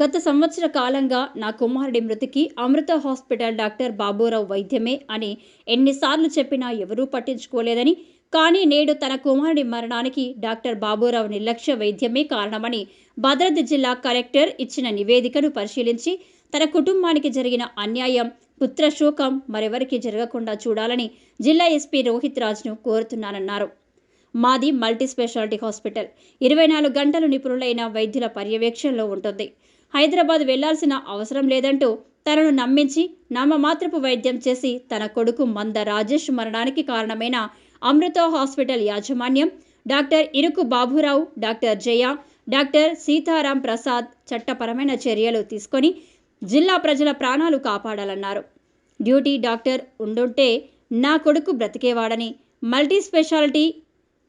గత సంవత్సర కాలంగా నా కుమారుడి మృతికి అమృత హాస్పిటల్ డాక్టర్ బాబురావు వైద్యమే అని ఎన్నిసార్లు చెప్పినా ఎవరూ పట్టించుకోలేదని, కానీ నేడు తన కుమారుడి మరణానికి డాక్టర్ బాబురావు నిర్లక్ష్య వైద్యమే కారణమని భద్రాద్రి జిల్లా కలెక్టర్ ఇచ్చిన నివేదికను పరిశీలించి తన కుటుంబానికి జరిగిన అన్యాయం, పుత్రశోకం మరెవరికి జరగకుండా చూడాలని జిల్లా ఎస్పీ రోహిత్ రాజ్ను కోరుతున్నానన్నారు. మాది మల్టీ స్పెషాలిటీ హాస్పిటల్ 24 గంటలు నిపుణులైన వైద్యుల పర్యవేక్షణలో ఉంటుంది. హైదరాబాద్ వెళ్లాల్సిన అవసరం లేదంటూ తనను నమ్మించి నామమాత్రపు వైద్యం చేసి తన కొడుకు మంద రాజేష్ మరణానికి కారణమైన అమృత హాస్పిటల్ యాజమాన్యం డాక్టర్ ఇరుకు బాబురావు, డాక్టర్ జయ, డాక్టర్ సీతారాం ప్రసాద్ చట్టపరమైన చర్యలు తీసుకొని జిల్లా ప్రజల ప్రాణాలు కాపాడాలన్నారు. డ్యూటీ డాక్టర్ ఉండుంటే నా కొడుకు బ్రతికేవాడని, మల్టీ స్పెషాలిటీ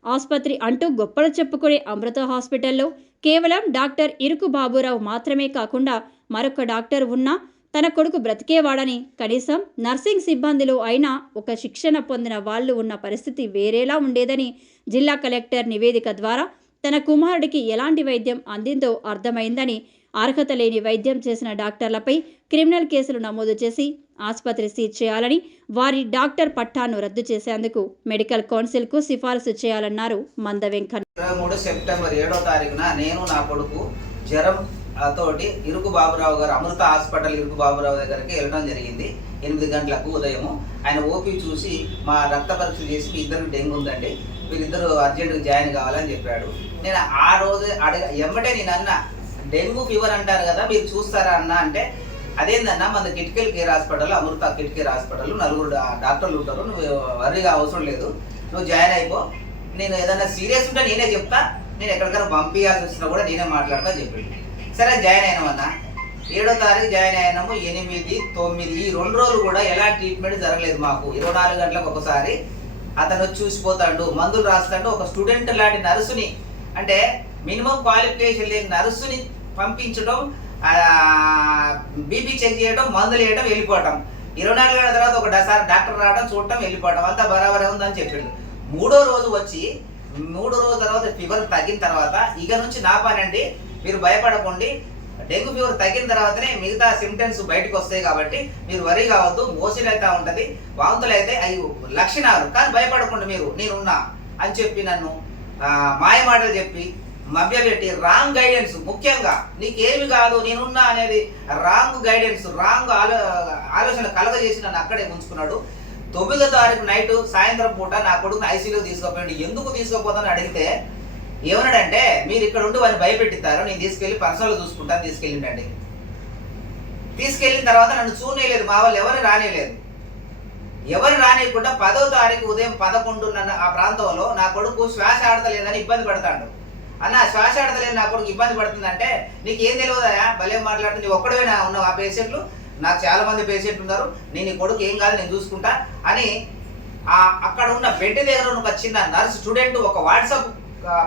ఆసుపత్రి అంటూ గొప్పలు చెప్పుకునే అమృత హాస్పిటల్లో కేవలం డాక్టర్ ఇరుకు బాబురావు మాత్రమే కాకుండా మరొక డాక్టర్ ఉన్నా తన కొడుకు బ్రతికేవాడని, కనీసం నర్సింగ్ సిబ్బందిలో అయినా ఒక శిక్షణ పొందిన వాళ్ళు ఉన్న పరిస్థితి వేరేలా ఉండేదని జిల్లా కలెక్టర్ నివేదిక ద్వారా తన కుమారుడికి ఎలాంటి వైద్యం అందిందో అర్థమైందని, అర్హత లేని వైద్యం చేసిన డాక్టర్లపై క్రిమినల్ కేసులు నమోదు చేసి ఆసుపత్రి సీజ్ చేయాలని, వారి డాక్టర్ పట్టాను రద్దు చేసేందుకు మెడికల్ కౌన్సిల్కు సిఫారసు చేయాలన్నారు మంద వెంకన్న. 23 సెప్టెంబర్ 7వ తారీఖున నేను నా కొడుకు జ్వరం తోటి ఇరుకు బాబురావు గారు అమృత హాస్పిటల్ ఇరుకు బాబురావు దగ్గరికి వెళ్ళడం జరిగింది. 8 గంటలకు ఉదయము ఆయన ఓపీ చూసి మా రక్త పరీక్ష చేసి మీ ఇద్దరు డెంగ్యూ ఉందండి, వీరిద్దరు అర్జెంటుగా జాయిన్ కావాలని చెప్పాడు. నేను ఆ రోజు ఎమ్మటే నేను అన్న డెంగ్యూ ఫీవర్ అంటారు కదా, మీరు చూస్తారా అన్న అంటే, అదేందన్నా మన కిటికల్ కేర్ హాస్పిటల్ అమృత కిటికేర్ హాస్పిటల్ 4 డాక్టర్లు ఉంటారు, నువ్వు వర్రీగా అవసరం లేదు, నువ్వు జాయిన్ అయిపో, నేను ఏదైనా సీరియస్ ఉంటే నేనే చెప్తా, నేను ఎక్కడికైనా పంపించాల్సి వచ్చినా కూడా నేనే మాట్లాడతా చెప్పింది. సరే జాయిన్ అయినామన్నా. 7వ తారీఖు జాయిన్ అయినాము. 8, 9 ఈ 2 రోజులు కూడా ఎలాంటి ట్రీట్మెంట్ జరగలేదు మాకు. 24 గంటలకు ఒకసారి అతను చూసిపోతాడు, మందులు రాస్తాడు. ఒక స్టూడెంట్ లాంటి నర్సుని, అంటే మినిమం క్వాలిఫికేషన్ లేని నర్సుని పంపించడం, బీపీ చెక్ చేయడం, మందులు వేయడం, వెళ్ళిపోవటం. 24 గంటల తర్వాత ఒక డాక్టర్ రావడం, చూడటం, వెళ్ళిపోవటం, అంతా బరాబరే ఉందని చెప్పాడు. 3వ రోజు వచ్చి 3 రోజుల తర్వాత ఫీవర్ తగ్గిన తర్వాత, ఇక నుంచి నా పని అండి, మీరు భయపడకండి, డెంగ్యూ ఫీవర్ తగ్గిన తర్వాతనే మిగతా సిమ్టమ్స్ బయటకు వస్తాయి కాబట్టి మీరు వరీ కావద్దు, మోషన్ అయితే ఉంటుంది, వాంతులు అయితే అవి లక్షణాలు, కానీ భయపడకుండా మీరు నేనున్నా అని చెప్పి నన్ను మాయ మాటలు చెప్పి మభ్యపెట్టి రాంగ్ గైడెన్స్, ముఖ్యంగా నీకేమి కాదు నేనున్నా అనేది రాంగ్ గైడెన్స్, రాంగ్ ఆలోచన కలగజేసి నన్ను అక్కడే ఉంచుకున్నాడు. 9వ తారీఖు నైట్ సాయంత్రం పూట నా కొడుకుని ఐసీయూలో తీసుకుపోయాడు. ఎందుకు తీసుకోపోతానని అడిగితే ఏమన్నాడంటే, మీరు ఇక్కడ ఉండి వారిని భయపెట్టిస్తారు, నేను తీసుకెళ్ళి పర్సనల్ చూసుకుంటాను, తీసుకెళ్ళిండండి. తీసుకెళ్ళిన తర్వాత నన్ను చూనేలేదు, మా వాళ్ళు ఎవరు రానేలేదు. ఎవరు రానియకుండా 10వ తారీఖు ఉదయం 11 ఆ ప్రాంతంలో నా కొడుకు శ్వాస ఆడతలేదని ఇబ్బంది పడతాడు. అన్న శ్వాస ఆడతలేదు నా కొడుకు ఇబ్బంది పడుతుందంటే, నీకేం తెలియదా భలే మాట్లాడుతుంది, నీ ఒక్కడవేనా ఉన్నావు, ఆ పేషెంట్లు నాకు చాలా మంది పేషెంట్లు ఉన్నారు, నేను నీ కొడుకు ఏం కాదు నేను చూసుకుంటా అని అక్కడ ఉన్న బెడ్ దగ్గర ఉన్న ఒక చిన్న నర్స్ స్టూడెంట్ ఒక వాట్సాప్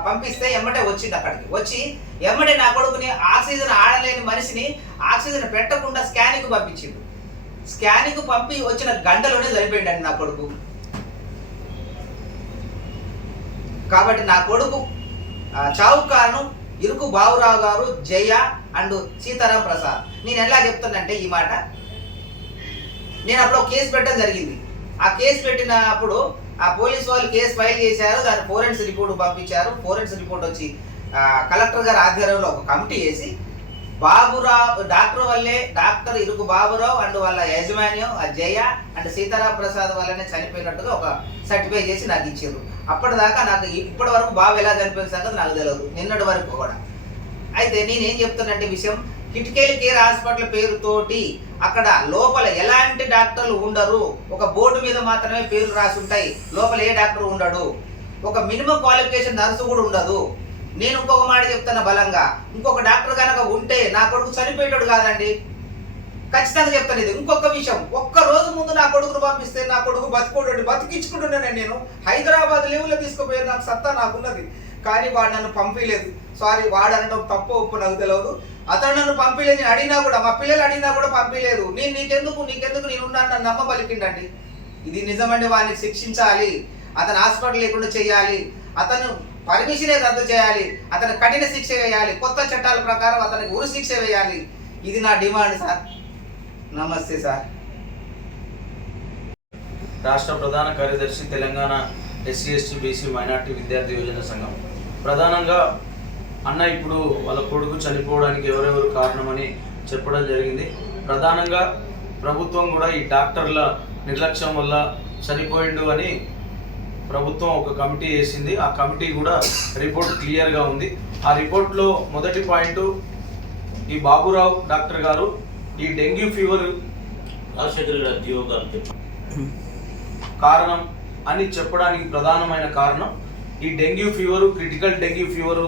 పంపిస్తే ఎమ్మటే వచ్చింది. అక్కడికి వచ్చి ఎమ్మటే నా కొడుకుని ఆక్సిజన్ ఆడలేని మనిషిని ఆక్సిజన్ పెట్టకుండా స్కానింగ్ పంపించిండు. స్కానింగ్ పంపి వచ్చిన గంటలోనే చనిపోయిండండి నా కొడుకు. కాబట్టి నా కొడుకు చావు కారణం ఇరుకు బాబురావు గారు, జయ అండ్ సీతారాం ప్రసాద్. నేను ఎలా చెప్తానంటే ఈ మాట, నేను అప్పుడు ఒక కేసు పెట్టడం జరిగింది. ఆ కేసు పెట్టినప్పుడు ఆ పోలీసు వాళ్ళు కేసు ఫైల్ చేశారు, దాని ఫోరెన్సిక్ రిపోర్ట్ పంపించారు. ఫోరెన్సిక్ రిపోర్ట్ వచ్చి కలెక్టర్ గారి ఆధ్వర్యంలో ఒక కమిటీ వేసి బాబురావు డాక్టర్ వల్లే, డాక్టర్ ఇరుకు బాబురావు అండ్ వాళ్ళ యాజమాన్యం జయ అండ్ సీతారాం ప్రసాద్ వల్లనే చనిపోయినట్టుగా ఒక సర్టిఫై చేసి నాకు ఇచ్చారు. అప్పటిదాకా నాకు ఇప్పటి వరకు బాబు ఎలా చనిపోయిన సంగతి నాకు తెలియదు, నిన్నటి వరకు కూడా. అయితే నేనేం చెప్తానంటే విషయం, కిటికేల్ కేర్ హాస్పిటల్ పేరుతోటి అక్కడ లోపల ఎలాంటి డాక్టర్లు ఉండరు, ఒక బోర్డు మీద మాత్రమే పేర్లు రాసి ఉంటాయి, లోపల ఏ డాక్టర్ ఉండడు, ఒక మినిమం క్వాలిఫికేషన్ నర్సు కూడా ఉండదు. నేను ఇంకొక మాట చెప్తాను బలంగా, ఇంకొక డాక్టర్ కనుక ఉంటే నా కొడుకు చనిపోయేటాడు కాదండి, ఖచ్చితంగా చెప్తాను. ఇది ఇంకొక విషయం, ఒక్క రోజు ముందు నా కొడుకును పంపిస్తే నా కొడుకు బతికోడు, బతికించుకుంటున్నాను. నేను హైదరాబాద్ లెవెల్లో తీసుకుపోయాను, నాకు సత్తా నాకున్నది, కానీ వాడు నన్ను పంపించలేదు. సారీ, వాడు అనడం తప్పు ఒప్పు నాకు తెలియదు. అతను నన్ను పంపించలేదు, నేను అడిగినా కూడా, మా పిల్లలు అడిగినా కూడా పంపించలేదు. నీకెందుకు నేనున్నాను నన్ను నమ్మ పలికిండండి. ఇది నిజమండి, వాడిని శిక్షించాలి, అతను హాస్పిటల్ లేకుండా చేయాలి. అతను పర్మిషనే రద్దు చేయాలి, అతనికి కఠిన శిక్ష వేయాలి, కొత్త చట్టాల ప్రకారం అతనికి ఉరి శిక్ష వేయాలి. ఇది నా డిమాండ్ సార్. నమస్తే సార్. రాష్ట్ర ప్రధాన కార్యదర్శి Telangana SC ST BC minority విద్యార్థి యోజన సంఘం. ప్రధానంగా అన్న ఇప్పుడు వాళ్ళ కొడుకు చనిపోవడానికి ఎవరెవరు కారణమని చెప్పడం జరిగింది. ప్రధానంగా ప్రభుత్వం కూడా ఈ డాక్టర్ల నిర్లక్ష్యం వల్ల చనిపోయిండు అని ప్రభుత్వం ఒక కమిటీ వేసింది. ఆ కమిటీ కూడా రిపోర్ట్ క్లియర్గా ఉంది. ఆ రిపోర్ట్లో మొదటి పాయింట్, ఈ బాబురావు డాక్టర్ గారు ఈ డెంగ్యూ ఫీవర్ కారణం అని చెప్పడానికి ప్రధానమైన కారణం ఈ dengue fever, critical dengue fever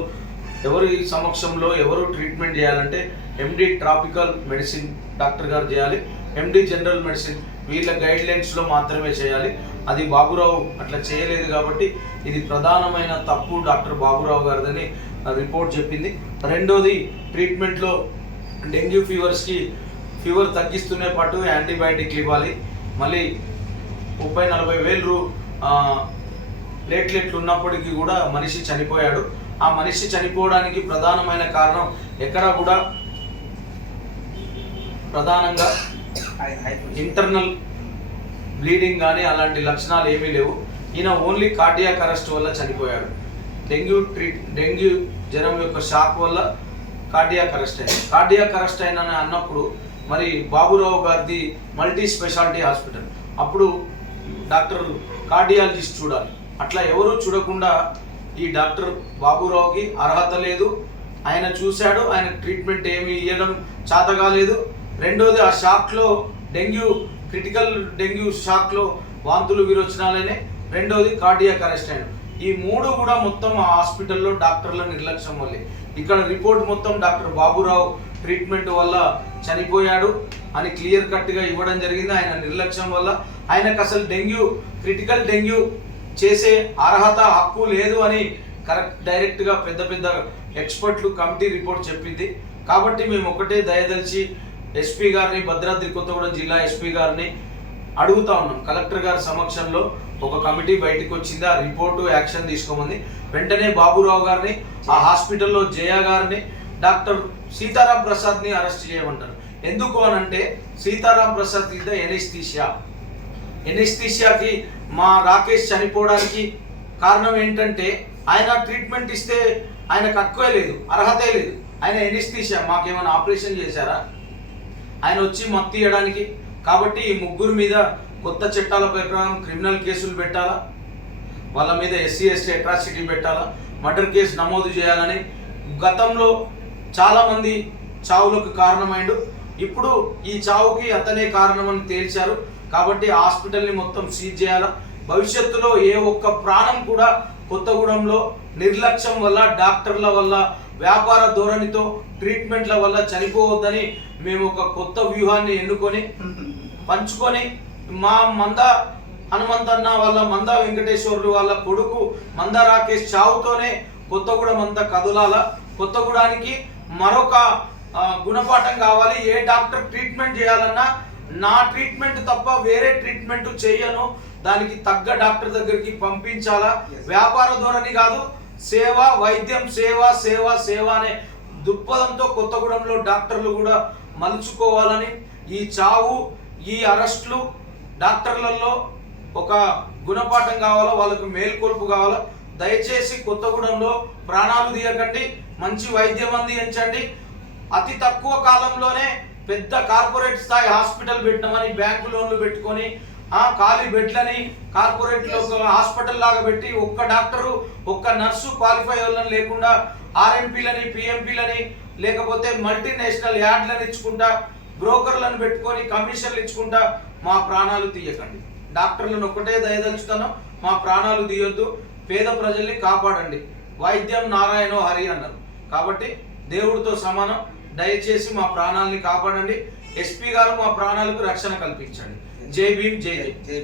ఎవరి సమక్షంలో ఎవరు ట్రీట్మెంట్ చేయాలంటే ఎండి ట్రాపికల్ మెడిసిన్ డాక్టర్ గారు చేయాలి, ఎండి జనరల్ మెడిసిన్ వీళ్ళ గైడ్లైన్స్లో మాత్రమే చేయాలి. అది బాబురావు అట్లా చేయలేదు కాబట్టి ఇది ప్రధానమైన తప్పు డాక్టర్ బాబురావు గారిదని రిపోర్ట్ చెప్పింది. రెండోది, ట్రీట్మెంట్లో డెంగ్యూ ఫీవర్స్కి ఫీవర్ తగ్గిస్తూనే పాటు యాంటీబయాటిక్లు ఇవ్వాలి. మళ్ళీ 30-40 వేలు ప్లేట్లెట్లు ఉన్నప్పటికీ కూడా మనిషి చనిపోయాడు. ఆ మనిషి చనిపోవడానికి ప్రధానమైన కారణం ఎక్కడా కూడా ప్రధానంగా ఇంటర్నల్ బ్లీడింగ్ కానీ అలాంటి లక్షణాలు ఏమీ లేవు. ఈయన ఓన్లీ కార్డియాక్ అరెస్ట్ వల్ల చనిపోయాడు. డెంగ్యూ జ్వరం యొక్క షాక్ వల్ల కార్డియాక్ అరెస్ట్ అయింది. కార్డియాక్ అరెస్ట్ అయిన అన్నప్పుడు మరి బాబురావు గారిది మల్టీ స్పెషాలిటీ హాస్పిటల్, అప్పుడు డాక్టర్ కార్డియాలజిస్ట్ చూడాలి. అట్లా ఎవరు చూడకుండా ఈ డాక్టర్ బాబురావుకి అర్హత లేదు. ఆయన చూశాడు, ఆయన ట్రీట్మెంట్ ఏమి ఇవ్వడం చేత కాలేదు. రెండోది, ఆ షాక్లో క్రిటికల్ డెంగ్యూ షాక్లో వాంతులు విరోచనాలనే. రెండోది, కార్డియాక్ అరెస్ట్ అయిన. ఈ మూడు కూడా మొత్తం ఆ హాస్పిటల్లో డాక్టర్ల నిర్లక్ష్యం వల్లే. ఇక్కడ రిపోర్ట్ మొత్తం డాక్టర్ బాబురావు ట్రీట్మెంట్ వల్ల చనిపోయాడు అని క్లియర్ కట్గా ఇవ్వడం జరిగింది. ఆయన నిర్లక్ష్యం వల్ల ఆయనకు అసలు క్రిటికల్ డెంగ్యూ చేసే అర్హత హక్కు లేదు అని డైరెక్ట్గా పెద్ద ఎక్స్పర్ట్లు కమిటీ రిపోర్ట్ చెప్పింది. కాబట్టి మేము ఒకటే దయదలిచి ఎస్పీ గారిని, భద్రాద్రి కొత్తగూడెం జిల్లా ఎస్పీ గారిని అడుగుతా ఉన్నాం. కలెక్టర్ గారి సమక్షంలో ఒక కమిటీ బయటకు వచ్చింది, ఆ రిపోర్టు యాక్షన్ తీసుకోమంది. వెంటనే బాబురావు గారిని, ఆ హాస్పిటల్లో జయ గారిని, డాక్టర్ సీతారాం ప్రసాద్ని అరెస్ట్ చేయమంటారు. ఎందుకు అనంటే సీతారాం ప్రసాద్ ఇద్ద ఎనెస్థీషియాకి మా రాకేష్ చనిపోవడానికి కారణం ఏంటంటే ఆయన ట్రీట్మెంట్ ఇస్తే ఆయనకు హక్కే లేదు, అర్హతే లేదు. ఆయన ఎనెస్థీషియా, మాకేమైనా ఆపరేషన్ చేశారా ఆయన వచ్చి మత్తు ఇవ్వడానికి? కాబట్టి ఈ ముగ్గురు మీద కొత్త చట్టాల ప్రకారం క్రిమినల్ కేసులు పెట్టాలా, వాళ్ళ మీద ఎస్సీ ఎస్టీ అట్రాసిటీ పెట్టాలా, మర్డర్ కేసు నమోదు చేయాలని. గతంలో చాలామంది చావులకు కారణమైండు. ఇప్పుడు ఈ చావుకి అతనే కారణమని తేల్చారు. కాబట్టి హాస్పిటల్ని మొత్తం సీజ్ చేయాలా. భవిష్యత్తులో ఏ ఒక్క ప్రాణం కూడా కొత్తగూడెంలో నిర్లక్ష్యం వల్ల, డాక్టర్ల వల్ల, వ్యాపార ధోరణితో ట్రీట్మెంట్ల వల్ల చనిపోవద్దని మేము ఒక కొత్త వ్యూహాన్ని ఎన్నుకొని పంచుకొని మా మంద హనుమంతన్న వాళ్ళ మంద వెంకటేశ్వర్లు వాళ్ళ కొడుకు మంద రాకేష్ చావుతోనే కొత్తగూడెం అంతా కదులాల. కొత్తగూడానికి మరొక గుణపాఠం కావాలి. ఏ డాక్టర్ ట్రీట్మెంట్ చేయాలన్నా నా ట్రీట్మెంట్ తప్ప వేరే ట్రీట్మెంట్ చేయను, దానికి తగ్గ డాక్టర్ దగ్గరికి పంపించాలా. వ్యాపార ధోరణి కాదు, సేవ, వైద్యం, సేవ సేవ సేవ అనే దృక్పథంతో కొత్తగూడెంలో డాక్టర్లు కూడా మలుచుకోవాలని, ఈ చావు, ఈ అరెస్టులు డాక్టర్లలో ఒక గుణపాఠం కావాలా, వాళ్ళకు మేల్కొల్పు కావాలా. దయచేసి కొత్తగూడెంలో ప్రాణాలు తీయకండి, మంచి వైద్యం అందించండి. అతి తక్కువ కాలంలోనే పెద్ద కార్పొరేట్ స్థాయి హాస్పిటల్ పెట్టినామని బ్యాంకు లోన్లు పెట్టుకొని ఖాళీ బెడ్లని కార్పొరేట్లో హాస్పిటల్ లాగా పెట్టి ఒక్క డాక్టరు, ఒక్క నర్సు క్వాలిఫై వాళ్ళని లేకుండా ఆర్ఎంపీలని, పిఎంపీలని, లేకపోతే మల్టీనేషనల్ యాడ్లను ఇచ్చుకుంటా, బ్రోకర్లను పెట్టుకొని కమిషన్లు ఇచ్చుకుంటా మా ప్రాణాలు తీయకండి. డాక్టర్లను ఒకటే దయదలుచుతాను, మా ప్రాణాలు తీయొద్దు, పేద ప్రజల్ని కాపాడండి. వైద్యం నారాయణో హరి అన్నారు. కాబట్టి దేవుడితో సమానం. దయచేసి మా ప్రాణాలని కాపాడండి. ఎస్పీ గారు మా ప్రాణాలకు రక్షణ కల్పించండి. జై భీమ్, జై జై.